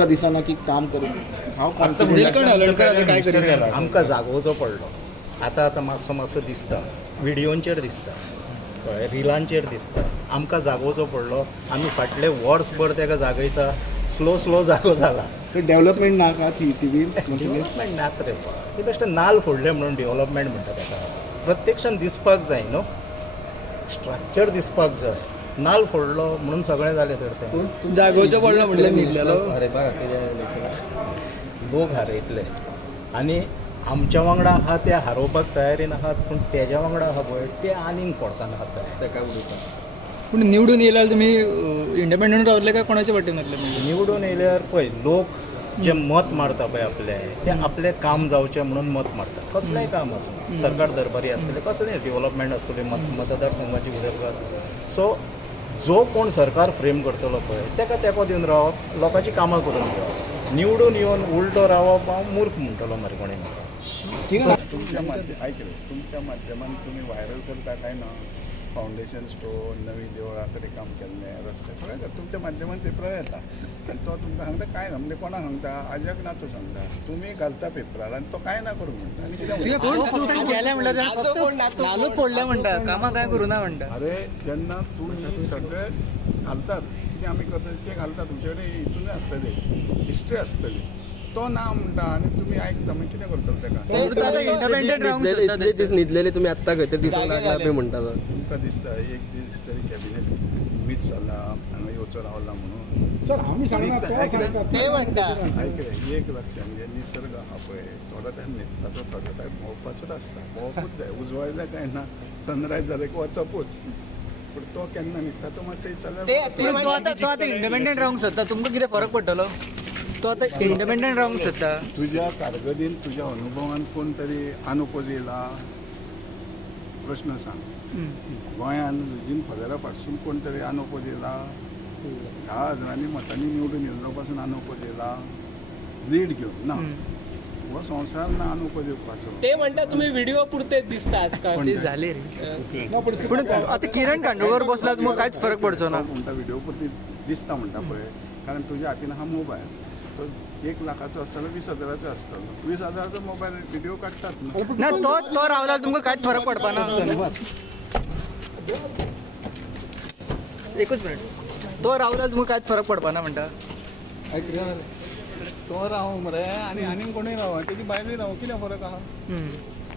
दिसना की काम करून आमकां जागोवचो पडलो आतां मातसो मातसो दिसता व्हिडिओंचेर दिसता कळ्ळें रिलांचेर दिसता आमकां जागोवचो पडलो आमी फाटले वर्सभर ताका जागयता स्लो जागो जाला डेव्हलपमेंट ना का ती डेव्हलपमेंट नात रे ती बेश्ट नाल फोडले म्हणून डेव्हलपमेंट म्हणटा ताका प्रत्यक्षान दिसपाक जाय न्हू स्ट्रक्चर दिसपाक जाय नाल फोडलो म्हणून सगळें जालें तर तें जागोवचो पडलो म्हणल्यार न्हिदलेलो लोक हारयतले आनी आमच्या वांगडा आहा ते हारोवपाक तयारीन आहात पूण तेज्या वांगडा आहा पळय ते आनीक फोर्सान आहात ताका उडयता पूण निवडून येयल्यार तुमी इंडिपेंडंट रावले काय कोणाचे वाटेन रावले निवडून येयल्यार पळय लोक जे मत मारता पळय ते आपले काम जावचें म्हणून मत मारता कसलेंय काम आसूं सरकार दरबारी आसतलें कसलेंय डेव्हलपमेंट आसतलें मतदारसंघाची उदरगत सो जो कोण सरकार फ्रेम करतलो पळय ताका तेंको दिवन रावप लोकांची कामां करून घेवप निवडून येवन उलटो रावप हांव मूर्ख म्हणटलो मरे कोणें ठीक आहे तुमच्या माध्यमान तुम्ही व्हायरल करता काय ना फाउंडेशन स्टोन नवी देवळा कडेन काम केल्लें रस्ते सगळें तुमच्या माध्यमान पेपरार येता आनी तो तुमकां सांगता काय ना म्हणजे कोणाक सांगता आजक ना तो सांगता तुमी घालता पेपरार आनी तो काय ना करूंक म्हणटा आनी नालूच फोडले म्हणटा कामां काय करूना म्हणटा अरे जेन्ना तुमी सगळें घालतात कितें आमी करता तें घालता तुमचे कडेन हितून आसतली हिस्ट्री आसतली तो ना म्हणटा आनी तुमी आयकता मागीर कितें करतलो ताका इंडिपेंडंट रावंक दीस न्हिदलेले तुमी आत्तां खंय तरी दिसूंक लागला पळय म्हणटा तो तुमकां दिसता एक दीस तरी कॅबिनेट मिस जाला हांगा येवचो रावला म्हणून सर आम्ही सांगणार ते म्हणटा आयक रे एक लक्षात म्हणजे निसर्ग आहा पळय थोडो टायम न्हिदता तो थोडो टायम भोंवपाचोच आसता भोंवपूच जाय उजवायलें काय ना सनरायज जालें की वचपूच पूण तो केन्ना न्हिदता तो मातशें जाल्यार तो आतां इंडिपेंडंट रावंक सोदता तुमकां कितें फरक पडटलो तो आतां इंडिपेंडंट रावंक सोदता तुज्या कारकिर्दीन तुज्या अनुभवान कोण तरी अनोपोज येयला प्रश्न सांग गोंयान रिजीन फॉलेरा फाटसून कोण तरी अनोपोज येयला 10,000 मतांनी निवडून येयल्लो पासून अनोपोज येयला लीड घेवन ना हो संवसार ना अनोपोज येवपाचो ते म्हणटा तुम्ही व्हिडिओ पुरतेच दिसता आजकाल ते झाले रे पूण आतां किरण कांडोळकर बसला तुमकां कांयच फरक पडचो ना म्हणटा व्हिडिओ पुरती दिसता म्हणटा पळय कारण तुज्या हातीन आहा मोबायल तो 1 लाखाचो आसतलो 20,000चो आसतलो 20,000चो मोबायल व्हिडिओ काडटात ना तो रावल्यार तुमकां कांयच फरक पडपाना एकूच मिनिट तो रावल्यार तुमकां कांयच फरक पडपाना म्हणटा तो राव मरे आनी कोणूय राव तेजी बायलूय राव कितें फरक आहा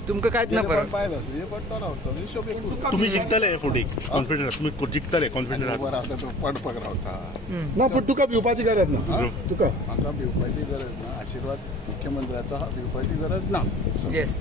तुमकां कांयच ना फरक बायल आसली पण तो रावतो हिशोब एकूच तुम्ही जिंकतले फुडें कॉन्फिडंट तुम्ही जिंकतले कॉन्फिडंट बरं रावता तो पडपाक रावता ना पण तुका भिवपाची गरज ना तुका म्हाका भिवपाची गरज ना आशिर्वाद मुख्यमंत्र्याचो हा भिवपाची गरज ना येस